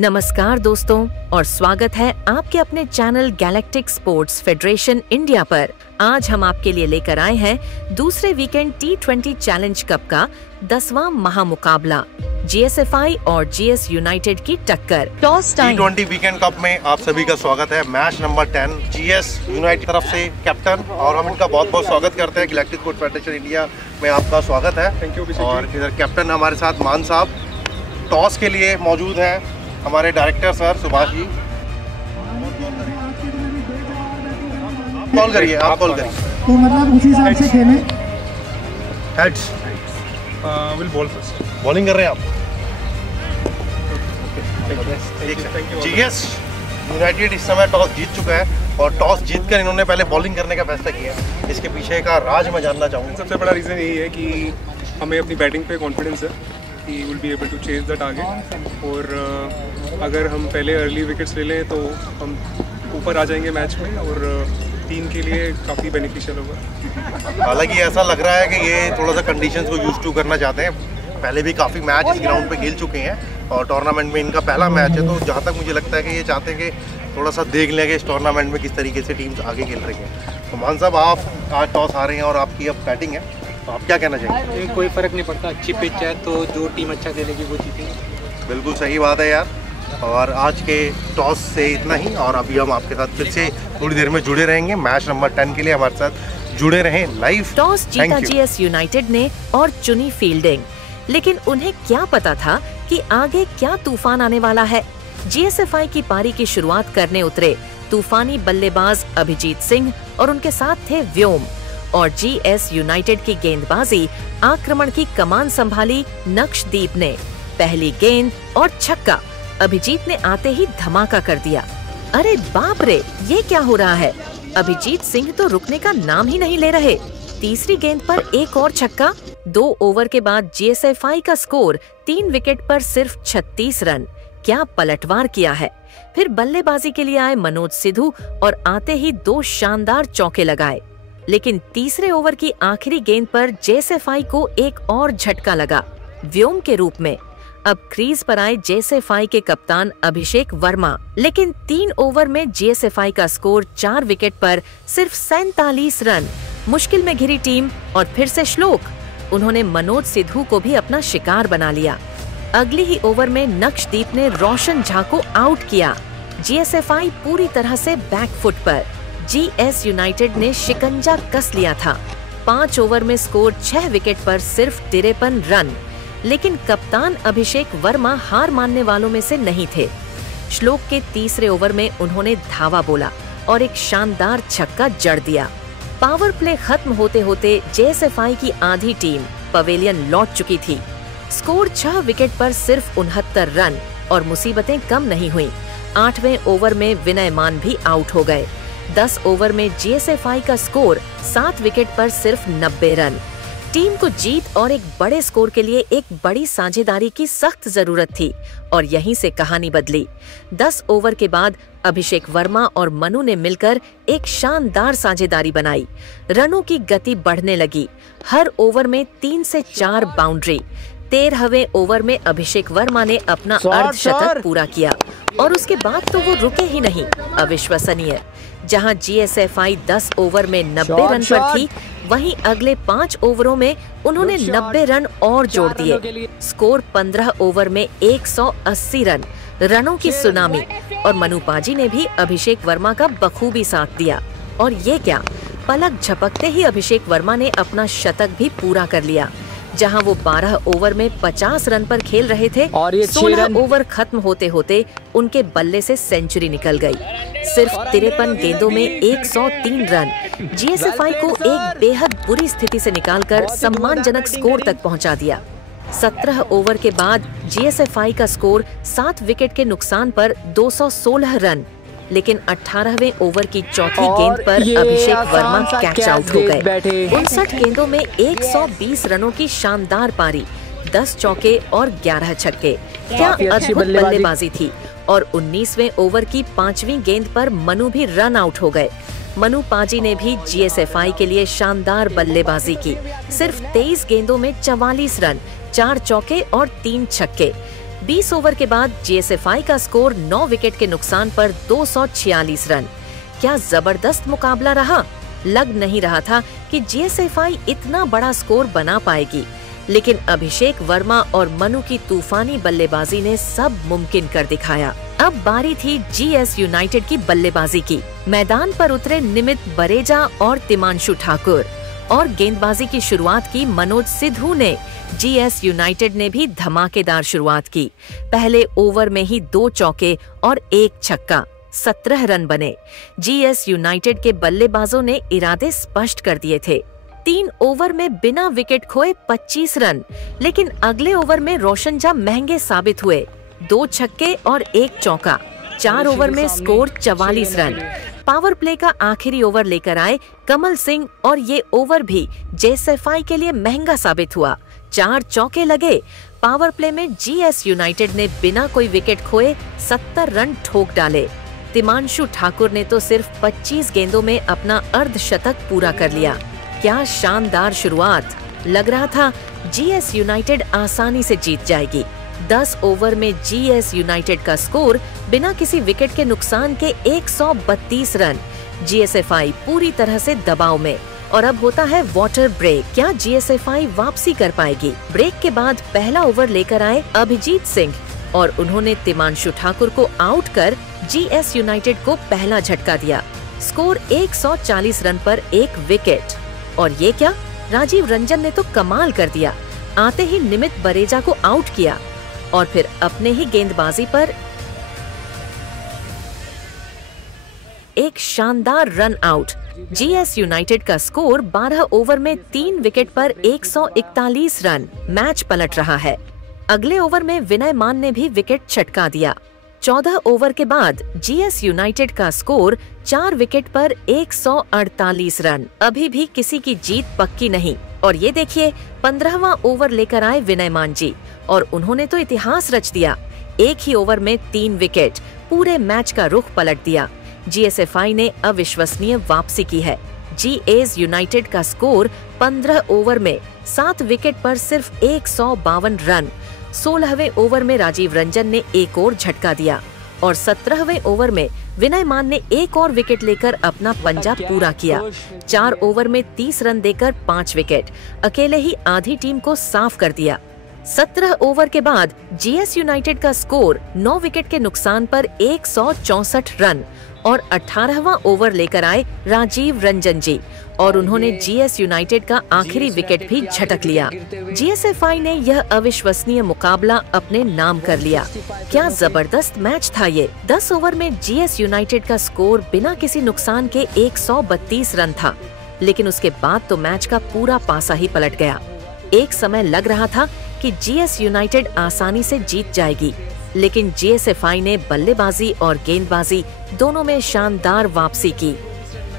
नमस्कार दोस्तों और स्वागत है आपके अपने channel galactic sports federation India पर। आज हम आपके लिए लेकर आए हैं दूसरे वीकेंड T20 चैलेंज कप का 10वां महामुकाबला GSFI और GS यूनाइटेड की टक्कर। Toss time. T20 weekend cup में आप सभी का स्वागत है। मैच नंबर 10 GS यूनाइटेड तरफ से कैप्टन, और हम इनका बहुत बहुत स्वागत करते हैं। गैलेक्टिक स्पोर्ट्स फेडरेशन इंडिया में आपका स्वागत है। Thank you. और इधर कैप्टन हमारे साथ मान साहब, टॉस के लिए मौजूद हैं हमारे director sir Subhash ji. Call करिए, आप कॉल करिए। तो मतलब उसी हिसाब से खेलें। Heads will ball first. Bowling कर रहे हैं आप। Thank you. GS यूनाइटेड इस समय टॉस जीत चुका है और टॉस जीतकर इन्होंने पहले बॉलिंग करने का फैसला किया है। इसके पीछे का राज मैं जानना चाहूँगा। सबसे बड़ा रीज़न यही है कि हमें अपनी बैटिंग पे कॉन्फिडेंस है कि will be able to chase the target, और अगर हम पहले अर्ली विकेट्स ले लें तो हम ऊपर आ जाएंगे मैच में, और टीम के लिए काफ़ी बेनिफिशियल होगा। हालांकि ऐसा लग रहा है कि ये थोड़ा सा कंडीशंस को यूज टू करना चाहते हैं। पहले भी काफ़ी मैच इस ग्राउंड पे खेल चुके हैं और टूर्नामेंट में इनका पहला मैच है, तो जहाँ तक मुझे लगता है कि ये चाहते हैं कि थोड़ा सा देख लें कि इस टूर्नामेंट में किस तरीके से टीम्स आगे खेल रही हैं। तो मान साहब, आप आज टॉस हारे हैं और आपकी अब बैटिंग है, तो आप क्या कहना चाहेंगे? कोई फ़र्क नहीं पड़ता, अच्छी पिच है तो जो टीम अच्छा खेलेगी वो जीतेगी। बिल्कुल सही बात है यार। और आज के टॉस से इतना ही, और अभी हम आपके साथ फिर से थोड़ी देर में जुड़े रहेंगे। मैच नंबर 10 के लिए हमारे साथ जुड़े रहें लाइव। टॉस जीता GS यूनाइटेड ने और चुनी फील्डिंग, लेकिन उन्हें क्या पता था कि आगे क्या तूफान आने वाला है। GSFI की पारी की शुरुआत करने उतरे तूफानी बल्लेबाज अभिजीत सिंह और उनके साथ थे व्योम, और GS यूनाइटेड की गेंदबाजी आक्रमण की कमान संभाली नक्शदीप ने। पहली गेंद और छक्का अभिजीत ने आते ही धमाका कर दिया। अरे बाप रे, ये क्या हो रहा है? अभिजीत सिंह तो रुकने का नाम ही नहीं ले रहे। तीसरी गेंद पर एक और छक्का। 2 ओवर के बाद GSFI का स्कोर 3 विकेट पर सिर्फ 36 रन। क्या पलटवार किया है। फिर बल्लेबाजी के लिए आए मनोज सिद्धू और आते ही 2 शानदार चौके लगाए, लेकिन तीसरे ओवर की आखिरी गेंद पर GSFI को एक और झटका लगा व्योम के रूप में। अब क्रीज पर आए GSFI के कप्तान अभिषेक वर्मा, लेकिन 3 ओवर में GSFI का स्कोर 4 विकेट पर सिर्फ 47 रन। मुश्किल में घिरी टीम और फिर से श्लोक। उन्होंने मनोज सिद्धू को भी अपना शिकार बना लिया। अगली ही ओवर में नक्शदीप ने रोशन झा को आउट किया। GSFI पूरी तरह से बैकफुट पर। GS यूनाइटेड ने शिकंजा कस लिया था। 5 ओवर में स्कोर 6 विकेट पर सिर्फ 53 रन, लेकिन कप्तान अभिषेक वर्मा हार मानने वालों में से नहीं थे। श्लोक के तीसरे ओवर में उन्होंने धावा बोला और एक शानदार छक्का जड़ दिया। पावर प्ले खत्म होते होते GSFI की आधी टीम पवेलियन लौट चुकी थी। स्कोर 6 विकेट पर सिर्फ 69 रन, और मुसीबतें कम नहीं हुई। 8वें ओवर में विनय मान भी आउट हो गए। 10 ओवर में GSFI का स्कोर 7 विकेट पर सिर्फ 90 रन। टीम को जीत और एक बड़े स्कोर के लिए एक बड़ी साझेदारी की सख्त जरूरत थी, और यहीं से कहानी बदली। 10 ओवर के बाद अभिषेक वर्मा और मनु ने मिलकर एक शानदार साझेदारी बनाई। रनों की गति बढ़ने लगी। हर ओवर में 3 से 4 बाउंड्री। 13वें ओवर में अभिषेक वर्मा ने अपना अर्धशतक पूरा किया, और उसके बाद तो वो रुके ही नहीं। अविश्वसनीय। जहां GSFI 10 ओवर में 90 रन पर थी, वहीं अगले 5 ओवरों में उन्होंने 90 रन और जोड़ दिए। स्कोर 15 ओवर में 180 रन। रनों की सुनामी, और मनु पाजी ने भी अभिषेक वर्मा का बखूबी साथ दिया। और ये क्या, पलक झपकते ही अभिषेक वर्मा ने अपना शतक भी पूरा कर लिया। जहां वो 12 ओवर में 50 रन पर खेल रहे थे, और 16 ओवर खत्म होते होते उनके बल्ले से सेंचुरी निकल गई। सिर्फ 53 गेंदों में 103 रन GSFI को एक बेहद बुरी स्थिति से निकालकर सम्मानजनक स्कोर तक पहुंचा दिया। 17 ओवर के बाद GSFI का स्कोर 7 विकेट के नुकसान पर 216 रन, लेकिन 18वें ओवर की चौथी गेंद पर अभिषेक वर्मा कैच आउट हो गए। 59 गेंदों में 120 रनों की शानदार पारी, 10 चौके और 11 छक्के। क्या अद्भुत बल्लेबाजी थी। और 19वें ओवर की 5वीं गेंद पर मनु भी रन आउट हो गए। मनु पाजी ने भी GSFI के लिए शानदार बल्लेबाजी की। सिर्फ 23 गेंदों में 44 रन, 4 चौके और 3 छक्के। 20 ओवर के बाद जीएसएफआई का स्कोर 9 विकेट के नुकसान पर 246 रन। क्या जबरदस्त मुकाबला रहा। लग नहीं रहा था कि जीएसएफआई इतना बड़ा स्कोर बना पाएगी, लेकिन अभिषेक वर्मा और मनु की तूफानी बल्लेबाजी ने सब मुमकिन कर दिखाया। अब बारी थी जीएस यूनाइटेड की बल्लेबाजी की। मैदान पर उतरे निमित बरेजा और तिमांशु ठाकुर और गेंदबाजी की शुरुआत की मनोज सिद्धू ने। जीएस यूनाइटेड ने भी धमाकेदार शुरुआत की। पहले ओवर में ही 2 चौके और 1 छक्का, 17 रन बने। जीएस यूनाइटेड के बल्लेबाजों ने इरादे स्पष्ट कर दिए थे। 3 ओवर में बिना विकेट खोए 25 रन, लेकिन अगले ओवर में रोशनजा महंगे साबित हुए। 2 छक्के और 1 चौका। 4 ओवर में स्कोर 44 रन। पावर प्ले का आखिरी ओवर लेकर आए कमल सिंह और ये ओवर भी जीएसएफआई के लिए महंगा साबित हुआ। 4 चौके लगे। पावर प्ले में जीएस यूनाइटेड ने बिना कोई विकेट खोए 70 रन ठोक डाले। तिमांशु ठाकुर ने तो सिर्फ 25 गेंदों में अपना अर्धशतक पूरा कर लिया। क्या शानदार शुरुआत। लग रहा था जीएस यूनाइटेड आसानी से जीत जाएगी। 10 ओवर में जीएस यूनाइटेड का स्कोर बिना किसी विकेट के नुकसान के 132 रन। जीएसएफआई पूरी तरह से दबाव में। और अब होता है वाटर ब्रेक। क्या जीएसएफआई वापसी कर पाएगी? ब्रेक के बाद पहला ओवर लेकर आए अभिजीत सिंह और उन्होंने तिमांशु ठाकुर को आउट कर जीएस यूनाइटेड को पहला झटका दिया। स्कोर 140 रन पर 1 विकेट। और ये क्या, राजीव रंजन ने तो कमाल कर दिया। आते ही निमित बरेजा को आउट किया और फिर अपने ही गेंदबाजी पर एक शानदार रन आउट। जीएस यूनाइटेड का स्कोर 12 ओवर में 3 विकेट पर 141 रन। मैच पलट रहा है। अगले ओवर में विनय मान ने भी विकेट छटका दिया। 14 ओवर के बाद जीएस यूनाइटेड का स्कोर 4 विकेट पर 148 रन। अभी भी किसी की जीत पक्की नहीं। और ये देखिए, 15वां ओवर लेकर आए विनय मान जी और उन्होंने तो इतिहास रच दिया। एक ही ओवर में 3 विकेट, पूरे मैच का रुख पलट दिया। जीएसएफआई ने अविश्वसनीय वापसी की है। जीएस यूनाइटेड का स्कोर 15 ओवर में 7 विकेट पर सिर्फ 152 रन। 16वें ओवर में राजीव रंजन ने एक और झटका दिया और 17वें ओवर में विनय मान ने एक और विकेट लेकर अपना पंजा पूरा किया। 4 ओवर में 30 रन देकर 5 विकेट, अकेले ही आधी टीम को साफ कर दिया। 17 ओवर के बाद जीएस यूनाइटेड का स्कोर 9 विकेट के नुकसान पर 164 रन और 18वां ओवर लेकर आए राजीव रंजन जी और उन्होंने जीएस यूनाइटेड का आखिरी विकेट भी झटक लिया। जीएसएफआई ने यह अविश्वसनीय मुकाबला अपने नाम कर लिया। क्या जबरदस्त मैच था ये। 10 ओवर में जीएस यूनाइटेड का स्कोर बिना किसी नुकसान के 132 रन था, लेकिन उसके बाद तो मैच का पूरा पासा ही पलट गया। एक समय लग रहा था कि जीएस यूनाइटेड आसानी से जीत जाएगी, लेकिन जीएसएफआई ने बल्लेबाजी और गेंदबाजी दोनों में शानदार वापसी की।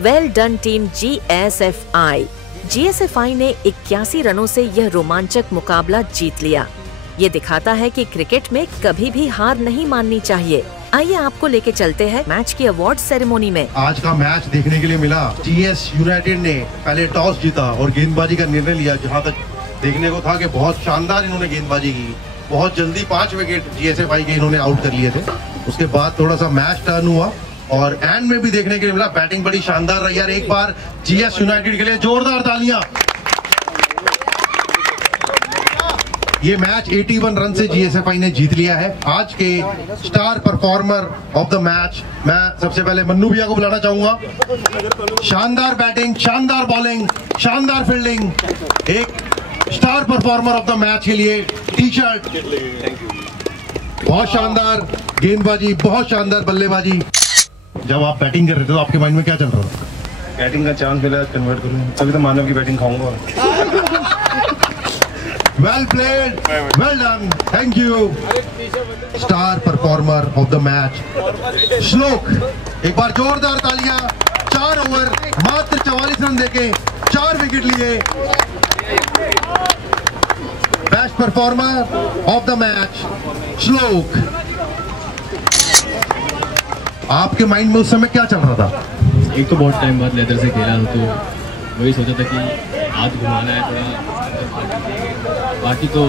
Well done team GSFI. GSFI ने 81 रनों से यह रोमांचक मुकाबला जीत लिया। ये दिखाता है कि क्रिकेट में कभी भी हार नहीं माननी चाहिए। आइए आपको लेके चलते हैं मैच की अवार्ड सेरेमोनी में। आज का मैच देखने के लिए मिला। जीएस यूनाइटेड ने पहले टॉस जीता और गेंदबाजी का निर्णय लिया। जहां तक देखने को था कि बहुत शानदार इन्होंने गेंदबाजी की। बहुत जल्दी 5 विकेट जीएसएफआई के इन्होंने आउट कर लिए थे। उसके बाद थोड़ा सा मैच टर्न हुआ और एंड में भी देखने के लिए मिला बैटिंग बड़ी शानदार रही यार। एक बार जीएस यूनाइटेड के लिए जोरदार तालियां। ये मैच 81 रन से जीएसएफआई ने जीत लिया है। आज के star performer of the match मैं सबसे पहले मन्नू भैया को बुलाना चाहूंगा। शानदार बैटिंग, शानदार बॉलिंग, शानदार फील्डिंग। एक star performer of the match के लिए टी शर्ट। बहुत शानदार गेंदबाजी, बहुत शानदार बल्लेबाजी। जब आप बैटिंग कर रहे थे तो आपके माइंड में क्या चल रहा था? बैटिंग का चांस मिला, कन्वर्ट करूं, तभी तो मानव की बैटिंग खाऊंगा। Well played, well done, thank you. Star performer of the match श्लोक। एक बार जोरदार तालियां। 4 ओवर मात्र 44 रन देके 4 विकेट लिए। Best performer of the match श्लोक। आपके माइंड में उस समय क्या चल रहा था? एक तो बहुत टाइम बाद लेदर से खेला तो वही सोचा था कि हाथ घुमाना है थोड़ा, बाकी तो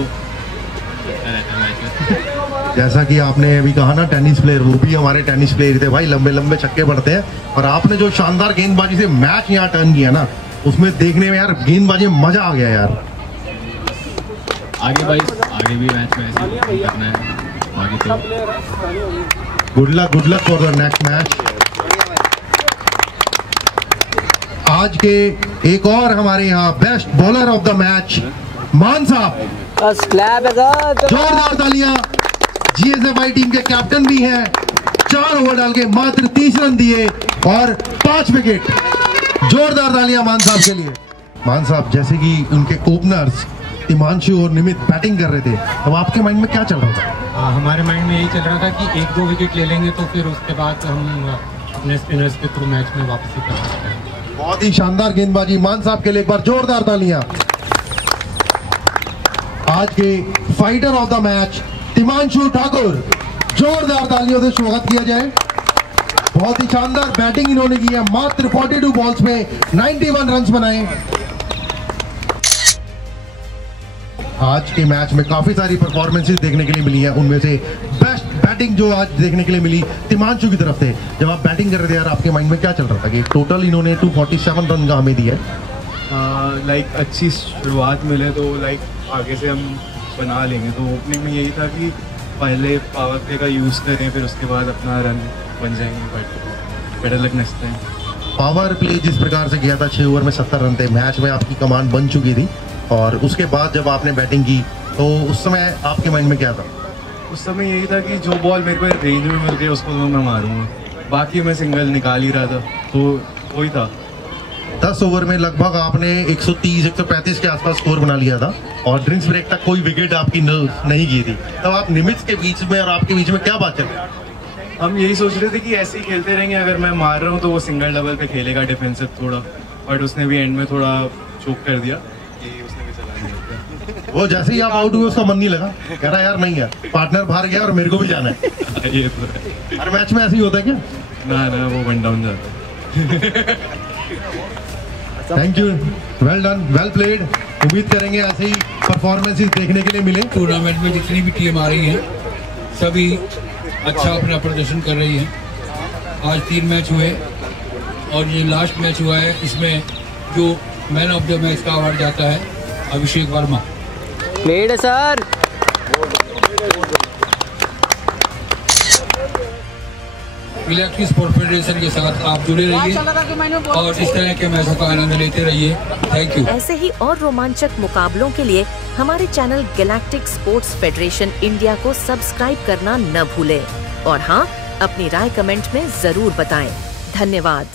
लगता रहता है मैच में। जैसा कि आपने अभी कहा ना, टेनिस प्लेयर, वो भी हमारे टेनिस प्लेयर थे भाई, लंबे लंबे छक्के पड़ते हैं। और आपने जो शानदार गेंदबाजी से मैच यहाँ टर्न किया ना, उसमें देखने में यार गेंदबाजी में मजा आ गया यार। आगे भाई आगे भी मैच में ऐसे ही करना है आगे तो। Good luck for the next match. आज के एक और हमारे यहाँ best bowler of the match मान साहब, जोरदार तालियां। जीएसएफआई टीम के कैप्टन भी हैं, 4 ओवर डाल के मात्र 30 रन दिए और 5 विकेट। जोरदार तालियां मान साहब के लिए। मान साहब, जैसे कि उनके ओपनर्स हिमांशु और निमित बैटिंग कर रहे थे, अब आपके माइंड में क्या चल रहा था? हमारे माइंड में यही चल रहा था कि 1-2 विकेट ले लेंगे तो फिर उसके बाद हम अपने स्पिनर्स के थ्रू मैच में वापसी कर सकते हैं। बहुत ही शानदार गेंदबाजी मान साहब के लिए, एक बार जोरदार तालियां। आज के fighter of the match Himanshu Thakur, जोरदार तालियों से स्वागत किया जाए। बहुत ही शानदार बैटिंग इन्होंने की है, मात्र 42 बॉल्स में 91 रन बनाए। आज के मैच में काफी सारी परफॉर्मेंसेस देखने के लिए मिली है, उनमें से बेस्ट बैटिंग जो आज देखने के लिए मिली हिमांशु की तरफ से। जब आप बैटिंग कर रहे थे यार, आपके माइंड में क्या चल रहा था कि टोटल इन्होंने 247 रन का हमें दिया है? लाइक अच्छी शुरुआत मिले तो लाइक आगे से हम बना लेंगे। तो ओपनिंग में यही था कि पहले पावर प्ले का यूज़ करें, फिर उसके बाद अपना रन बन जाएंगे। But better luck next time. Power play जिस प्रकार से किया था, 6 ओवर में 70 रन थे, मैच में आपकी कमांड बन चुकी थी। और उसके बाद जब आपने बैटिंग की तो उस समय आपके माइंड में क्या था? उस समय यही था कि जो बॉल मेरे को रेंज में मिल गई उसको तो मैं मारूंगा, बाकी मैं सिंगल निकाल ही रहा था, तो वही था। 10 ओवर में लगभग आपने 130-135 के आसपास स्कोर बना लिया था और ड्रिंक्स ब्रेक तक कोई विकेट आपकी नहीं की थी। तब आप निमित के बीच में और आपके बीच में क्या बात चल रही? हम यही सोच रहे थे कि ऐसे ही खेलते रहेंगे, अगर मैं मार रहा हूँ तो वो सिंगल डबल पे खेलेगा डिफेंसिव थोड़ा, बट उसने भी एंड में थोड़ा चोक कर दिया कि उसने भी चला दिया। वो जैसे ही आप आउट हुए उसका मन नहीं लगा, कह रहा यार नहीं यार, पार्टनर बाहर गया और मेरे को भी जाना है। ये तो है। हर मैच में ऐसे ही होता है क्या? ना वो वन डाउन जाता है। Thank you, well done, well played. उम्मीद करेंगे ऐसे ही परफॉर्मेंसेस देखने के लिए मिले। टूर्नामेंट में जितनी भी टीम आ रही हैं सभी अच्छा अपना प्रदर्शन कर रही हैं। आज 3 मैच हुए और ये लास्ट मैच हुआ है, इसमें जो मैन ऑफ द मैच का अवार्ड जाता है Abhishek Verma. Played sir. Electric sport federation के साथ आप जुड़े रहिए और इस तरह के मैचों का आनंद लेते रहिए। Thank you. ऐसे ही और रोमांचक मुकाबलों के लिए हमारे channel galactic sports federation India को सब्सक्राइब करना न भूलें और हाँ, अपनी राय कमेंट में जरूर बताएं। धन्यवाद।